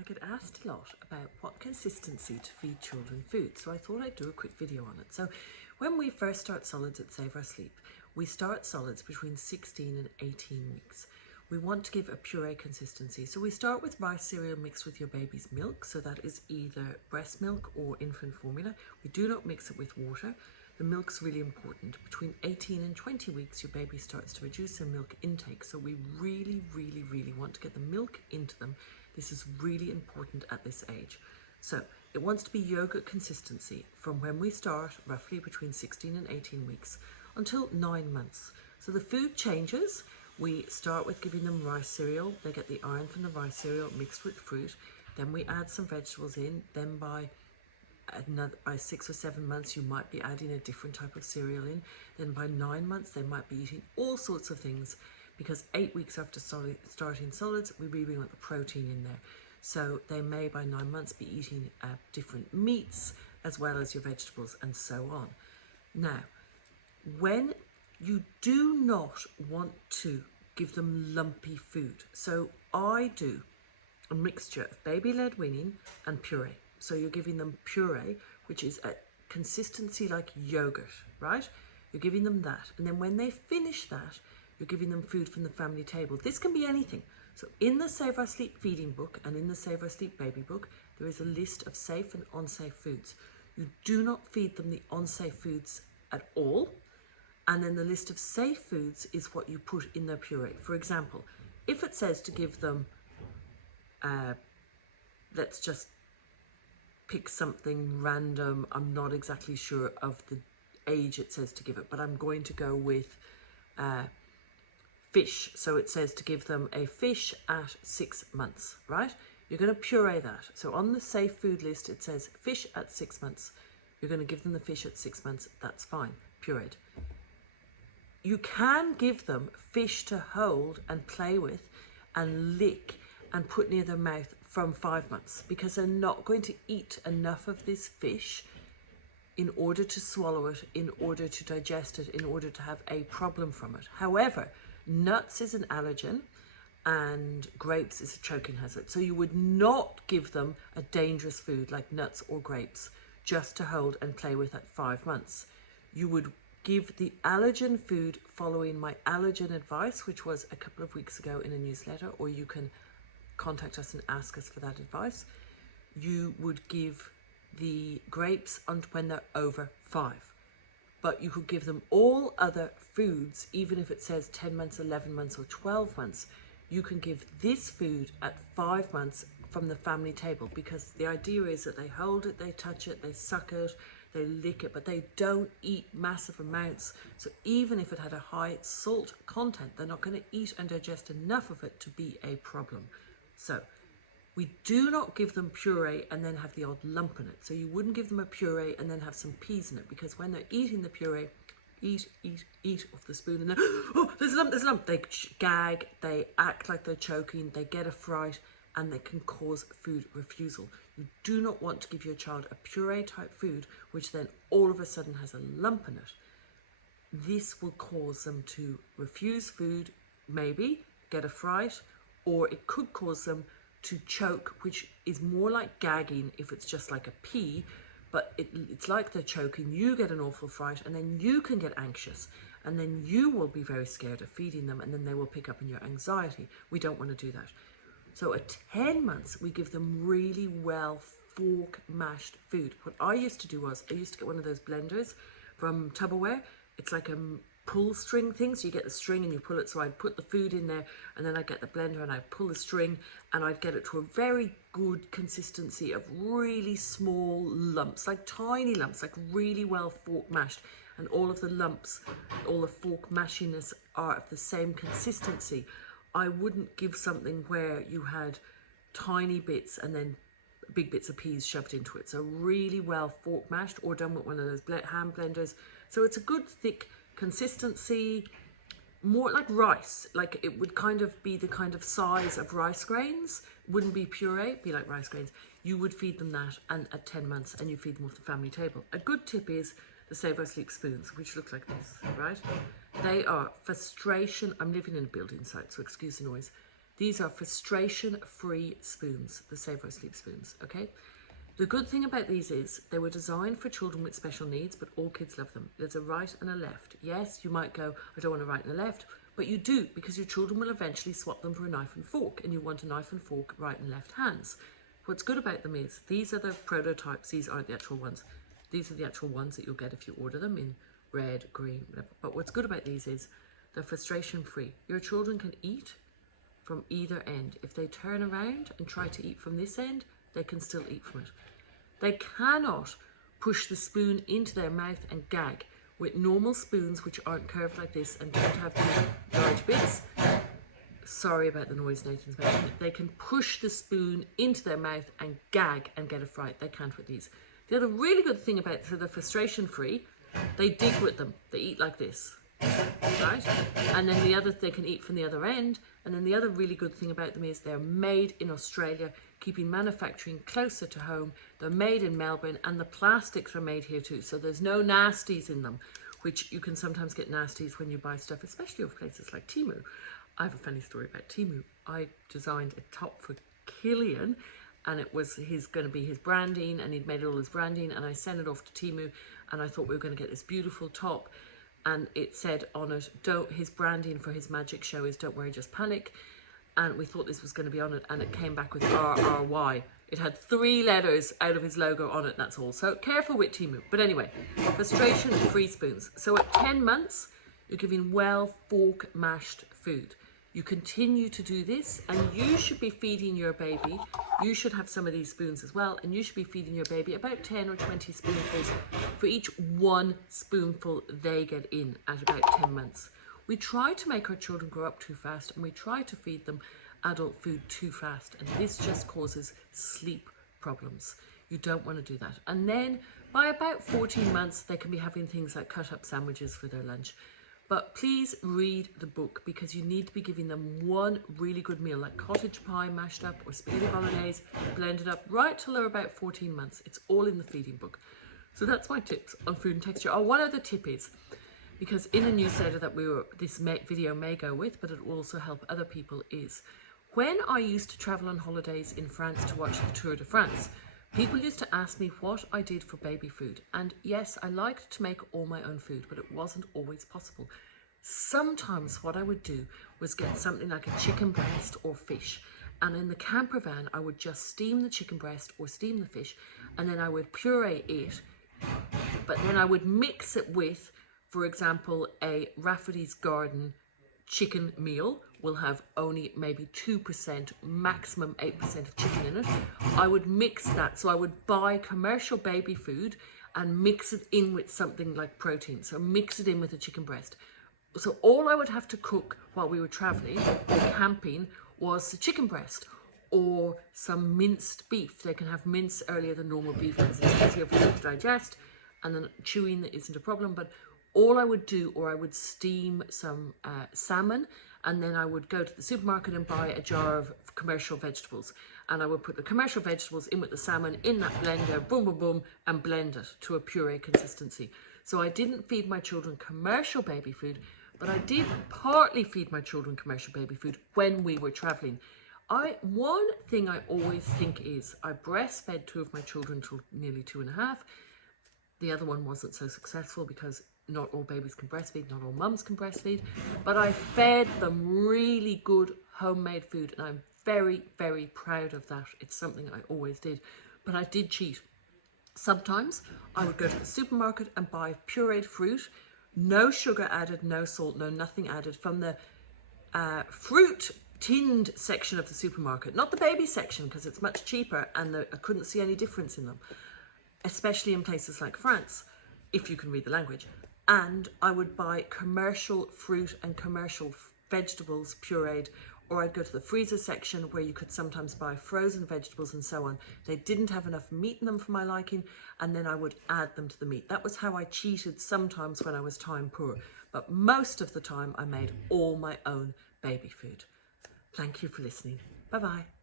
I get asked a lot about what consistency to feed children food, so I thought I'd do a quick video on it. So when we first start solids at Save Our Sleep, we start solids between 16 and 18 weeks. We want to give a puree consistency, so we start with rice cereal mixed with your baby's milk, so that is either breast milk or infant formula. We do not mix it with water. The milk's really important. Between 18 and 20 weeks, your baby starts to reduce their milk intake, so we really want to get the milk into them. This is really important at this age. So it wants to be yogurt consistency from when we start, roughly between 16 and 18 weeks, until 9 months. So the food changes. We start with giving them rice cereal. They get the iron from the rice cereal mixed with fruit. Then we add some vegetables in. Then by 6 or 7 months, you might be adding a different type of cereal in. Then by 9 months, they might be eating all sorts of things, because 8 weeks after starting solids, we really want the protein in there. So they may by 9 months be eating different meats as well as your vegetables and so on. Now, when you do not want to give them lumpy food, so I do a mixture of baby-led weaning and puree. So you're giving them puree, which is a consistency like yogurt, right? You're giving them that. And then when they finish that, you're giving them food from the family table. This can be anything. So in the Save Our Sleep feeding book and in the Save Our Sleep baby book, there is a list of safe and unsafe foods. You do not feed them the unsafe foods at all. And then the list of safe foods is what you put in their puree. For example, if it says to give them, let's just pick something random. I'm not exactly sure of the age it says to give it, but I'm going to go with fish. So it says to give them a fish at 6 months, right? You're going to puree that. So on the safe food list, it says fish at 6 months. You're going to give them the fish at 6 months. That's fine, pureed. You can give them fish to hold and play with and lick and put near their mouth from 5 months, because they're not going to eat enough of this fish in order to swallow it, in order to digest it, in order to have a problem from it. However, nuts is an allergen and grapes is a choking hazard. So you would not give them a dangerous food like nuts or grapes just to hold and play with at 5 months. You would give the allergen food following my allergen advice, which was a couple of weeks ago in a newsletter, or you can contact us and ask us for that advice. You would give the grapes when they're over 5. But you could give them all other foods, even if it says 10 months, 11 months or 12 months. You can give this food at 5 months from the family table, because the idea is that they hold it, they touch it, they suck it, they lick it, but they don't eat massive amounts. So even if it had a high salt content, they're not going to eat and digest enough of it to be a problem. So we do not give them puree and then have the odd lump in it. So you wouldn't give them a puree and then have some peas in it, because when they're eating the puree, eat off the spoon, and then, oh, there's a lump. They gag, they act like they're choking, they get a fright, and they can cause food refusal. You do not want to give your child a puree type food, which then all of a sudden has a lump in it. This will cause them to refuse food, maybe get a fright, or it could cause them to choke, which is more like gagging if it's just like a pea, but it's like they're choking. You get an awful fright, and then you can get anxious, and then you will be very scared of feeding them, and then they will pick up in your anxiety. We don't want to do that. So at 10 months, we give them really well fork mashed food. What I used to do was, I used to get one of those blenders from Tupperware. It's like a pull string thing, so you get the string and you pull it. So I'd put the food in there, and then I'd get the blender and I'd pull the string, and I'd get it to a very good consistency of really small lumps, like tiny lumps, like really well fork mashed. And all of the lumps, all the fork mashiness are of the same consistency. I wouldn't give something where you had tiny bits and then big bits of peas shoved into it. So really well fork mashed, or done with one of those hand blenders. So it's a good thick consistency, more like rice. Like it would kind of be the kind of size of rice grains. Wouldn't be puree, it'd be like rice grains. You would feed them that, and at 10 months, and you feed them off the family table. A good tip is the Save Our Sleep spoons, which look like this, right? They are frustration. I'm living in a building site, so excuse the noise. These are frustration-free spoons, the Save Our Sleep spoons, okay? The good thing about these is they were designed for children with special needs, but all kids love them. There's a right and a left. Yes, you might go, I don't want a right and a left, but you do, because your children will eventually swap them for a knife and fork, and you want a knife and fork right and left hands. What's good about them is these are the prototypes. These aren't the actual ones. These are the actual ones that you'll get if you order them in red, green, whatever. But what's good about these is they're frustration free. Your children can eat from either end. If they turn around and try to eat from this end, they can still eat from it. They cannot push the spoon into their mouth and gag. With normal spoons, which aren't curved like this and don't have these large bits, sorry about the noise Nathan's making, they can push the spoon into their mouth and gag and get a fright. They can't with these. The other really good thing about, so they're frustration free, they dig with them. They eat like this, right? And then the other, they can eat from the other end. And then the other really good thing about them is they're made in Australia, keeping manufacturing closer to home. They're made in Melbourne, and the plastics are made here too. So there's no nasties in them, which you can sometimes get nasties when you buy stuff, especially off places like Temu. I have a funny story about Temu. I designed a top for Killian, and it was going to be his branding, and he'd made all his branding, and I sent it off to Temu, and I thought we were going to get this beautiful top, and it said on it, his branding for his magic show is don't worry, just panic, and we thought this was going to be on it, and it came back with RRY. It had 3 letters out of his logo on it, that's all. So careful with Temu. But anyway, frustration-free spoons. So at 10 months, you're giving well fork mashed food. You continue to do this, and you should be feeding your baby. You should have some of these spoons as well, and you should be feeding your baby about 10 or 20 spoonfuls for each 1 spoonful they get in at about 10 months. We try to make our children grow up too fast, and we try to feed them adult food too fast, and this just causes sleep problems. You don't want to do that. And then by about 14 months, they can be having things like cut up sandwiches for their lunch. But please read the book, because you need to be giving them one really good meal, like cottage pie mashed up or spaghetti bolognese blended up, right till they're about 14 months. It's all in the feeding book. So that's my tips on food and texture. Oh, one other tip is, because in a newsletter that this video may go with, but it will also help other people, is when I used to travel on holidays in France to watch the Tour de France, people used to ask me what I did for baby food. And yes, I liked to make all my own food, but it wasn't always possible. Sometimes what I would do was get something like a chicken breast or fish. And in the camper van, I would just steam the chicken breast or steam the fish, and then I would puree it. But then I would mix it with, for example, a Rafferty's Garden chicken meal will have only maybe 2%, maximum 8% of chicken in it. I would mix that. So I would buy commercial baby food and mix it in with something like protein. So mix it in with a chicken breast. So all I would have to cook while we were traveling or camping was the chicken breast or some minced beef. They can have mince earlier than normal beef because it's easier for them to digest, and then chewing isn't a problem. But all I would do, or I would steam some salmon, and then I would go to the supermarket and buy a jar of commercial vegetables. And I would put the commercial vegetables in with the salmon in that blender, boom, boom, boom, and blend it to a puree consistency. So I didn't feed my children commercial baby food, but I did partly feed my children commercial baby food when we were traveling. One thing I always think is I breastfed 2 of my children till nearly 2.5. The other one wasn't so successful because not all babies can breastfeed, not all mums can breastfeed, but I fed them really good homemade food, and I'm very, very proud of that. It's something I always did, but I did cheat. Sometimes I would go to the supermarket and buy pureed fruit, no sugar added, no salt, no nothing added, from the fruit tinned section of the supermarket, not the baby section because it's much cheaper and I couldn't see any difference in them, especially in places like France, if you can read the language. And I would buy commercial fruit and commercial vegetables pureed, or I'd go to the freezer section where you could sometimes buy frozen vegetables and so on. They didn't have enough meat in them for my liking, and then I would add them to the meat. That was how I cheated sometimes when I was time poor, but most of the time I made all my own baby food. Thank you for listening. Bye-bye.